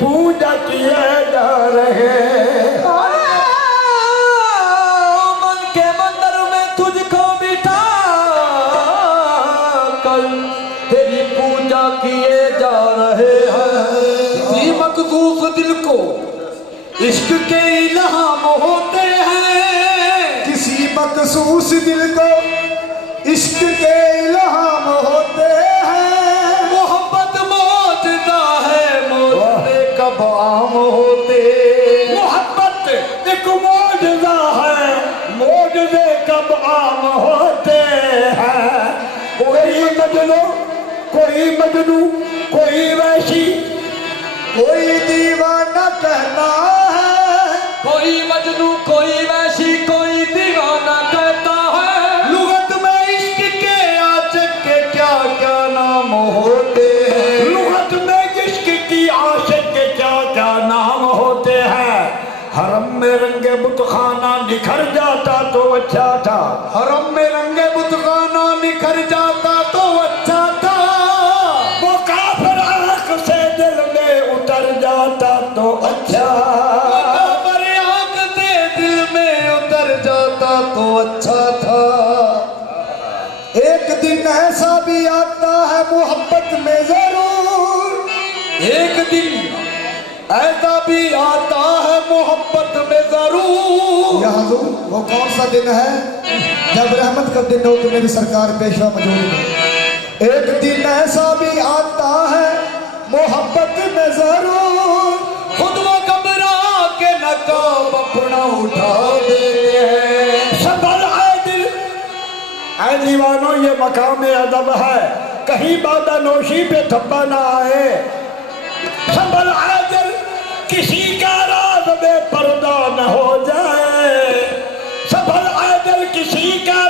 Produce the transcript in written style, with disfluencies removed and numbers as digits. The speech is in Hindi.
पूजा किए जा रहे हैं। मन के मंदिर में तुझको बिठा कर तेरी पूजा किए जा रहे हैं। मकसूस दिल को इश्क के इल्हाम होते हैं। किसी मकसूस दिल को इश्क के इल्हाम होते हैं। मोहब्बत मौजदा है, मौजदे कब आम होते। मोहब्बत एक मौजदा है, मौजदे कब आम होते हैं। कोई मजनू कोई वैशी कोई दीवाना कहता है। कोई मजनू कोई वैशी कोई दीवाना कहता है। लुगत में इश्क के आशिक के क्या क्या नाम होते हैं। लुगत में इश्क की आशिक के क्या क्या नाम होते हैं। हरम में रंगे बुतखाना निखर जाता तो अच्छा था। हरम में रंगे बुतखाना निखर जाता तो अच्छा था। वो काफिर आंख से दिल में उतर जाता तो अच्छा। काफिर आंख से दिल में उतर जाता तो अच्छा था। एक दिन ऐसा भी आता है मोहब्बत में जरूर। एक दिन ऐसा भी आता है मोहब्बत में जरूर। या हुजूर, वो कौन सा दिन है जब रहमत का दिन हो तो मेरी सरकार पेशवा मौजूद है। एक दिन ऐसा भी आता है मोहब्बत में जरूर। खुद वो घबरा के नकाब अपना उठा देते हैं। संभल आए दिल, ऐ दीवानों ये मकाम अदब है, कहीं बादानोशी पे थप्पा ना आए। संभल आए दिल, किसी का राज में पर्दा न हो जाए। संभल आए दिल, किसी का